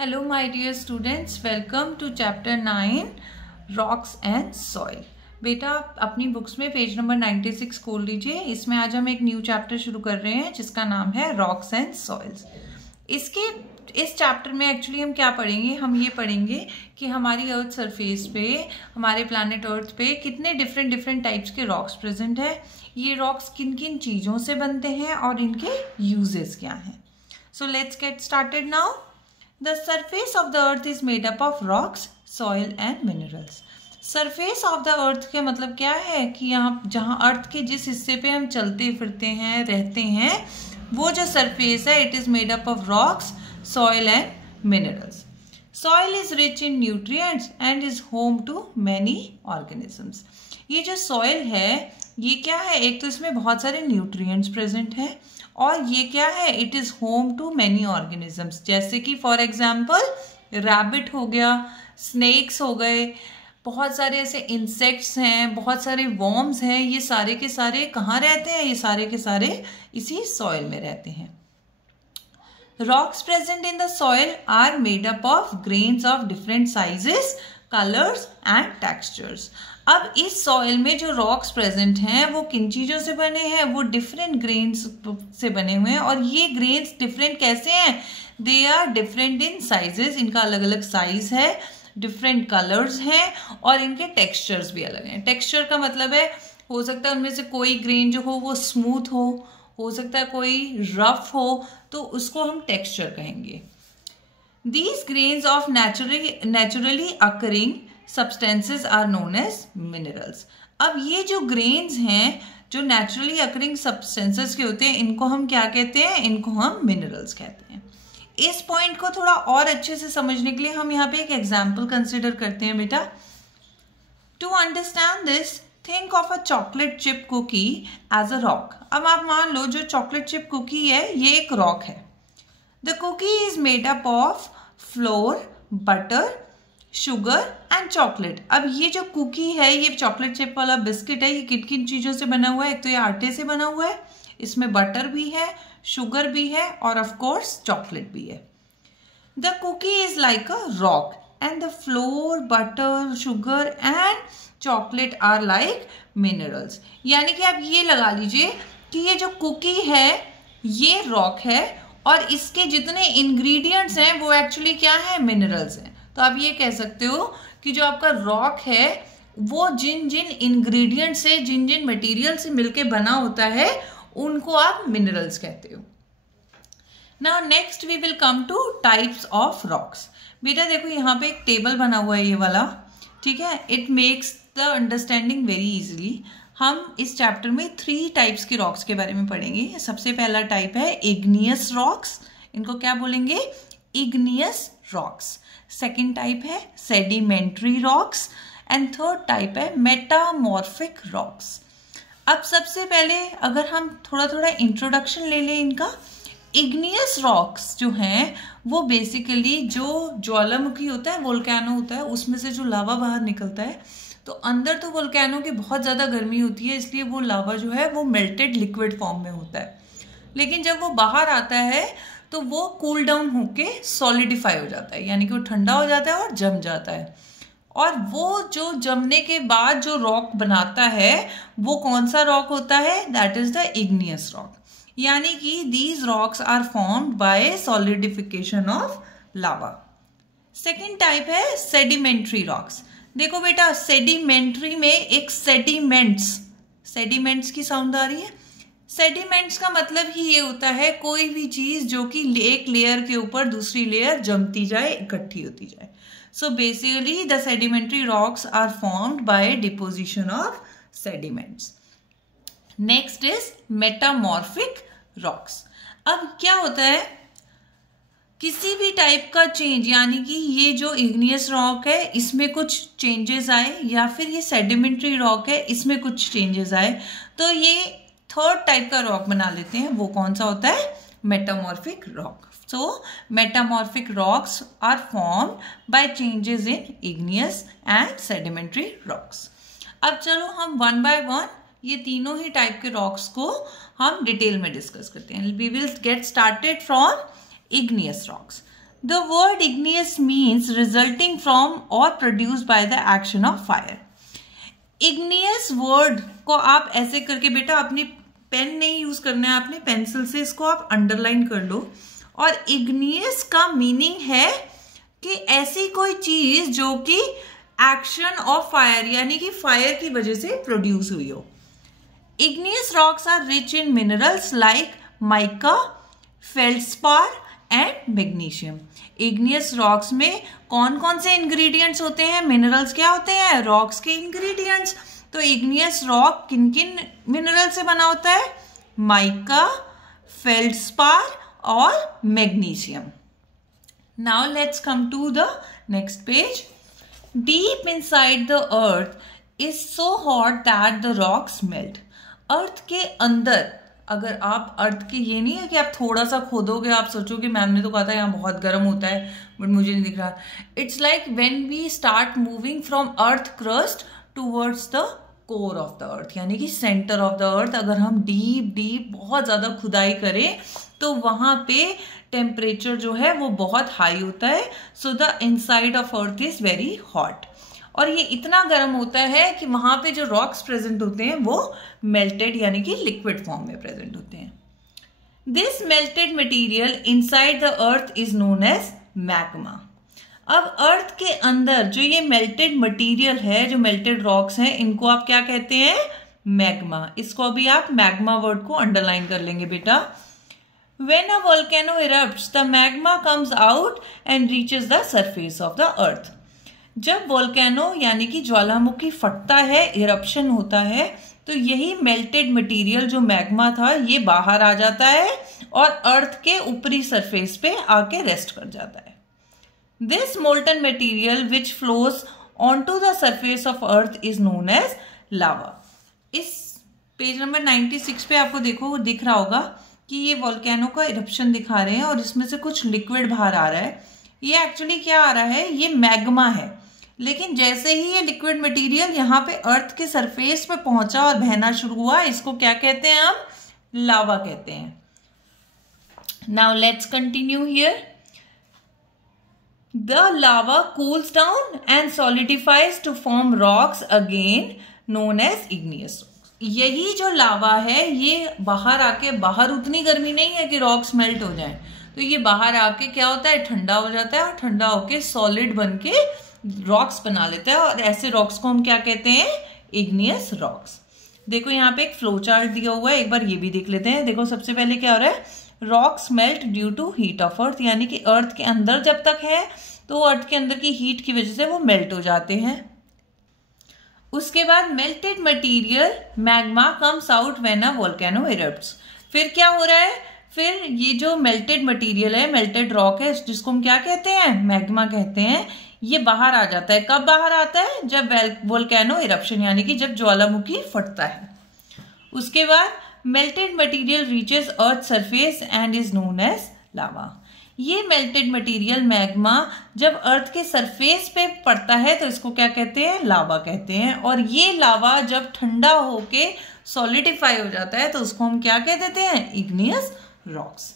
Hello my dear students, welcome to chapter 9 rocks and soil। बेटा अपनी books में page number 96 खोल लीजिए। इसमें आज हम एक न्यू चैप्टर शुरू कर रहे हैं जिसका नाम है रॉक्स एंड सॉइल्स। इस चैप्टर में एक्चुअली हम क्या पढ़ेंगे, हम ये पढ़ेंगे कि हमारी अर्थ सरफेस पे, हमारे प्लैनेट अर्थ पे कितने डिफरेंट टाइप्स के रॉक्स प्रेजेंट है, ये रॉक्स किन किन चीज़ों से बनते हैं और इनके यूजेस क्या हैं। So let's get started now. The surface of the earth is made up of rocks, soil and minerals. Surface of the earth के मतलब क्या है कि यहाँ जहाँ अर्थ के जिस हिस्से पे हम चलते फिरते हैं, रहते हैं, वो जो सरफेस है it is made up of rocks, soil and minerals. Soil is rich in nutrients and is home to many organisms. ये जो soil है ये क्या है, एक तो इसमें बहुत सारे न्यूट्रिएंट्स प्रेजेंट हैं और ये क्या है, it is home to many organisms. जैसे कि फॉर एग्जांपल रैबिट हो गया, स्नेक्स हो गए, बहुत सारे ऐसे इंसेक्ट्स हैं, बहुत सारे वर्म्स हैं, ये सारे के सारे कहाँ रहते हैं, ये सारे के सारे इसी सॉइल में रहते हैं। Rocks present in the soil are made up of grains of different sizes, colours and textures. अब इस सॉइल में जो रॉक्स प्रेजेंट हैं वो किन चीज़ों से बने हैं, वो डिफरेंट ग्रेन्स से बने हुए हैं। और ये ग्रेन्स डिफरेंट कैसे हैं, they are different in sizes, इनका अलग अलग साइज है, डिफरेंट कलर्स हैं और इनके टेक्सचर्स भी अलग हैं। टेक्सचर का मतलब है, हो सकता है उनमें से कोई ग्रेन जो हो वो स्मूथ हो सकता है कोई रफ हो, तो उसको हम टेक्सचर कहेंगे। These grains of naturally occurring substances are known as minerals. अब ये जो grains हैं जो naturally occurring substances के होते हैं, इनको हम क्या कहते हैं, इनको हम minerals कहते हैं। इस पॉइंट को थोड़ा और अच्छे से समझने के लिए हम यहाँ पे एक एग्जाम्पल कंसिडर करते हैं बेटा। To understand this, think of a chocolate chip cookie as a rock. अब आप मान लो जो chocolate chip cookie है ये एक rock है। The cookie is made up of flour, butter, sugar and chocolate. अब ये जो कुकी है, ये चॉकलेट चिप वाला बिस्किट है, ये किन किन चीज़ों से बना हुआ है, एक तो ये आटे से बना हुआ है, इसमें बटर भी है, शुगर भी है और ऑफ कोर्स चॉकलेट भी है। The cookie is like a rock and the flour, butter, sugar and chocolate are like minerals. यानी कि आप ये लगा लीजिए कि ये जो कुकी है ये रॉक है और इसके जितने इंग्रेडिएंट्स हैं वो एक्चुअली क्या है, मिनरल्स हैं। तो आप ये कह सकते हो कि जो आपका रॉक है वो जिन जिन इंग्रेडिएंट से, जिन जिन मटेरियल से मिलके बना होता है उनको आप मिनरल्स कहते हो। Now next we will come to types of rocks. बेटा देखो यहाँ पे एक टेबल बना हुआ है ये वाला, ठीक है, it makes the understanding very easily. हम इस चैप्टर में 3 टाइप्स के रॉक्स के बारे में पढ़ेंगे। सबसे पहला टाइप है इग्नियस रॉक्स, इनको क्या बोलेंगे, इग्नियस रॉक्स। सेकंड टाइप है sedimentary rocks and third type है मेटामॉर्फिक रॉक्स। अब सबसे पहले अगर हम थोड़ा इंट्रोडक्शन ले लें इनका। इग्नियस रॉक्स जो हैं वो बेसिकली जो ज्वालामुखी होता है, वोल्केनो होता है, उसमें से जो लावा बाहर निकलता है, तो अंदर तो वोल्केनो की बहुत ज़्यादा गर्मी होती है, इसलिए वो लावा जो है वो मेल्टेड लिक्विड फॉर्म में होता है। लेकिन जब वो बाहर आता है तो वो कूल डाउन होके सॉलिडिफाई हो जाता है, यानी कि वो ठंडा हो जाता है और जम जाता है। और वो जो जमने के बाद जो रॉक बनाता है वो कौन सा रॉक होता है, that is the igneous rock. यानी कि these rocks are formed by solidification of lava. Second type है सेडिमेंट्री रॉक्स। देखो बेटा सेडिमेंट्री में एक सेडिमेंट्स की साउंड आ रही है। सेडिमेंट्स का मतलब ही ये होता है कोई भी चीज जो कि एक लेयर के ऊपर दूसरी लेयर जमती जाए, इकट्ठी होती जाए। So basically the sedimentary rocks are formed by deposition of sediments. Next is metamorphic rocks. अब क्या होता है, किसी भी टाइप का चेंज, यानी कि ये जो इग्नियस रॉक है इसमें कुछ चेंजेस आए, या फिर ये सेडिमेंट्री रॉक है इसमें कुछ चेंजेस आए, तो ये थर्ड टाइप का रॉक बना लेते हैं। वो कौन सा होता है, metamorphic rock. So metamorphic rocks are formed by changes in igneous and sedimentary rocks. अब चलो हम वन बाय वन ये तीनों ही टाइप के रॉक्स को हम डिटेल में डिस्कस करते हैं। We will get started from igneous rocks. The word igneous means resulting from or produced by the action of fire. Igneous word को आप ऐसे करके बेटा अपनी पेन नहीं यूज करना है, आपने पेंसिल से इसको आप अंडरलाइन कर लो। और igneous का मीनिंग है कि ऐसी कोई चीज जो कि एक्शन ऑफ फायर यानी कि फायर की वजह से प्रोड्यूस हुई हो। Igneous rocks are rich in minerals like mica, feldspar and magnesium. Igneous rocks में कौन कौन से इंग्रेडिएंट्स होते हैं? मिनरल्स क्या होते हैं? रॉक्स के इंग्रेडिएंट्स। तो igneous रॉक किन किन मिनरल से बना होता है? माइका, फेल्डस्पार और magnesium. Now let's come to the next page. Deep inside the earth is so hot that the rocks melt. Earth के अंदर, अगर आप अर्थ के, ये नहीं है कि आप थोड़ा सा खोदोगे आप सोचोगे मैम ने तो कहा था यहाँ बहुत गर्म होता है बट मुझे नहीं दिख रहा। It's like when we start moving from earth crust towards the core of the earth यानी कि सेंटर ऑफ द अर्थ। अगर हम डीप बहुत ज़्यादा खुदाई करें तो वहाँ पे टेम्परेचर जो है वो बहुत हाई होता है। So the inside of earth is very hot. और ये इतना गर्म होता है कि वहां पे जो रॉक्स प्रेजेंट होते हैं वो मेल्टेड यानी कि लिक्विड फॉर्म में प्रेजेंट होते हैं। This melted material inside the earth is known as magma. अब अर्थ के अंदर जो ये मेल्टेड मटेरियल है, जो मेल्टेड रॉक्स हैं, इनको आप क्या कहते हैं? मैग्मा। इसको अभी आप मैग्मा वर्ड को अंडरलाइन कर लेंगे बेटा। When a volcano erupts, the magma comes out and reaches the surface of the earth. जब वोल्केनो यानी कि ज्वालामुखी फटता है, इरप्शन होता है, तो यही मेल्टेड मटेरियल जो मैग्मा था ये बाहर आ जाता है और अर्थ के ऊपरी सरफेस पे आके रेस्ट कर जाता है। This molten material which flows onto the surface of earth is known as lava. इस पेज नंबर 96 पे आपको देखो दिख रहा होगा कि ये वोल्केनो का इरप्शन दिखा रहे हैं और इसमें से कुछ लिक्विड बाहर आ रहा है। ये एक्चुअली क्या आ रहा है? ये मैग्मा है। लेकिन जैसे ही ये लिक्विड मटेरियल यहाँ पे अर्थ के सरफेस पे पहुंचा और बहना शुरू हुआ, इसको क्या कहते हैं? हम लावा कहते हैं। Now let's continue here. The lava cools down and solidifies to form rocks again known as igneous. यही जो लावा है ये बाहर आके, बाहर उतनी गर्मी नहीं है कि रॉक्स मेल्ट हो जाएं, तो ये बाहर आके क्या होता है? ठंडा हो जाता है और ठंडा होके सॉलिड बन के रॉक्स बना लेता है। और ऐसे रॉक्स को हम क्या कहते हैं? Igneous rocks. देखो यहाँ पे एक फ्लो चार्ट दिया हुआ है, एक बार ये भी देख लेते हैं। देखो सबसे पहले क्या हो रहा है? Rocks melt due to heat of earth, यानी कि अर्थ के अंदर जब तक है तो अर्थ के अंदर की हीट की वजह से वो मेल्ट हो जाते हैं। उसके बाद melted material magma comes out when a volcano erupts. फिर क्या हो रहा है? फिर ये जो मेल्टेड मटेरियल है, मेल्टेड रॉक है, जिसको हम क्या कहते हैं? मैग्मा कहते हैं। ये बाहर आ जाता है। कब बाहर आता है? जब वोल्केनो इरप्शन यानी कि जब ज्वालामुखी फटता है। उसके बाद melted material reaches earth surface and is known as lava. ये मेल्टेड मटेरियल मैग्मा जब अर्थ के सरफेस पे पड़ता है तो इसको क्या कहते हैं? लावा कहते हैं। और ये लावा जब ठंडा होके सॉलिडिफाई हो जाता है तो उसको हम क्या कह देते हैं? Igneous rocks.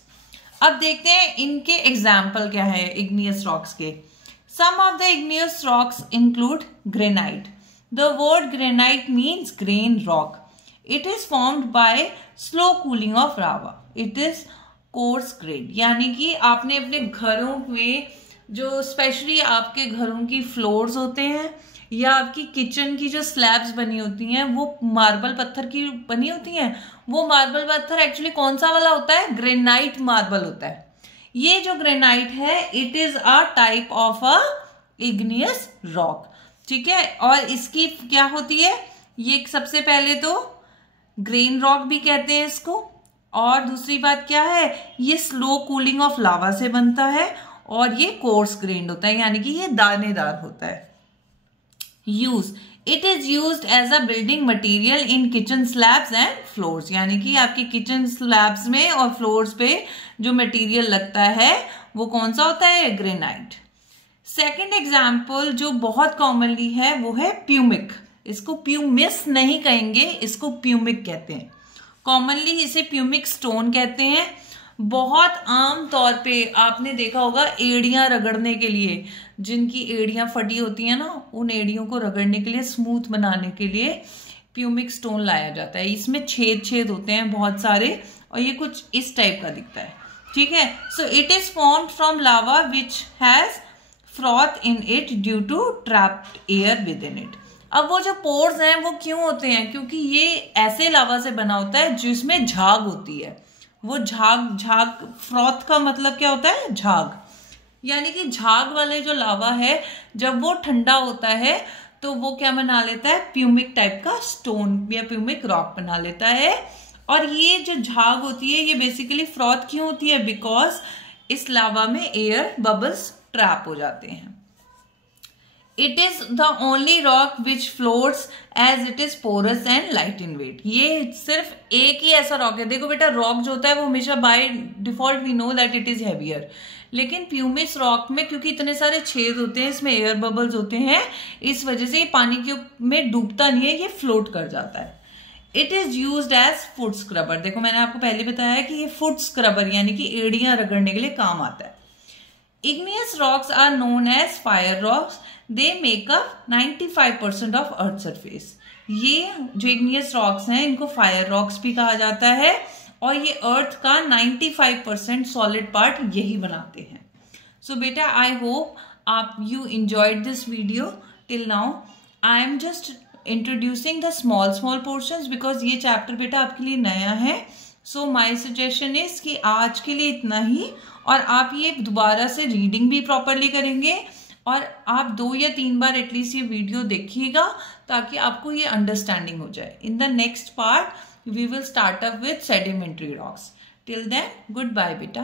अब देखते हैं इनके एग्जाम्पल क्या है इग्नियस रॉक्स के। Some of the igneous rocks include granite. The word granite means grain rock. It is formed by slow cooling of lava. It is coarse grained. यानी कि आपने अपने घरों में जो स्पेशली आपके घरों की फ्लोर्स होते हैं या आपकी किचन की जो स्लैब्स बनी होती हैं वो मार्बल पत्थर की बनी होती हैं। वो मार्बल पत्थर एक्चुअली कौन सा वाला होता है? ग्रेनाइट मार्बल होता है। ये जो ग्रेनाइट है it is a type of a igneous rock. ठीक है, और इसकी क्या होती है? ये सबसे पहले तो ग्रेन रॉक भी कहते हैं इसको, और दूसरी बात क्या है? ये स्लो कूलिंग ऑफ लावा से बनता है और ये कोर्स ग्रेन्ड होता है यानी कि ये दानेदार होता है। Use it is used as a building material in kitchen slabs and floors, यानी कि आपके किचन स्लैब्स में और फ्लोर्स पे जो मटेरियल लगता है वो कौन सा होता है? ग्रेनाइट। सेकेंड एग्जाम्पल जो बहुत कॉमनली है वो है प्यूमिक। इसको प्यूमिस नहीं कहेंगे, इसको प्यूमिक कहते हैं। कॉमनली इसे प्यूमिक स्टोन कहते हैं। बहुत आम तौर पे आपने देखा होगा एड़ियां रगड़ने के लिए, जिनकी एड़ियां फटी होती हैं ना, उन एड़ियों को रगड़ने के लिए, स्मूथ बनाने के लिए प्यूमिक स्टोन लाया जाता है। इसमें छेद छेद होते हैं बहुत सारे और ये कुछ इस टाइप का दिखता है, ठीक है। So it is formed from lava which has froth in it due to trapped air within it. अब वो जो पोर्स हैं वो क्यों होते हैं, क्योंकि ये ऐसे लावा से बना होता है जिसमें झाग होती है। वो झाग फ्रॉथ का मतलब क्या होता है, झाग, यानी कि झाग वाले जो लावा है जब वो ठंडा होता है तो वो क्या बना लेता है, प्यूमिक टाइप का स्टोन या प्यूमिक रॉक बना लेता है। और ये जो झाग होती है ये बेसिकली फ्रॉथ क्यों होती है, बिकॉज इस लावा में एयर बबल्स ट्रैप हो जाते हैं। It is the only rock which floats as it is porous and light in weight. ये सिर्फ एक ही ऐसा रॉक है, देखो बेटा रॉक जो होता है वो हमेशा by default we know that it is heavier, लेकिन प्यूमिस रॉक में क्योंकि इतने सारे छेद होते हैं, इसमें एयर बबल्स होते हैं, इस वजह से ये पानी के में डूबता नहीं है, ये फ्लोट कर जाता है। It is used as foot scrubber. देखो मैंने आपको पहले बताया कि ये फुट स्क्रबर यानी कि एड़ियां रगड़ने के लिए काम आता है। Igneous rocks are known as fire rocks. They make up 95% of Earth surface. ये जो igneous rocks हैं इनको fire rocks भी कहा जाता है और ये अर्थ का 95% सॉलिड पार्ट यही बनाते हैं। सो बेटा आई होप आप you enjoyed this video till now. I am just introducing the small portions because ये चैप्टर बेटा आपके लिए नया है। सो माई सजेशन इज कि आज के लिए इतना ही, और आप ये दोबारा से रीडिंग भी प्रॉपरली करेंगे और आप 2 या 3 बार एटलीस्ट ये वीडियो देखिएगा ताकि आपको ये अंडरस्टैंडिंग हो जाए। In the next part we will start up with sedimentary rocks. Till then goodbye बेटा।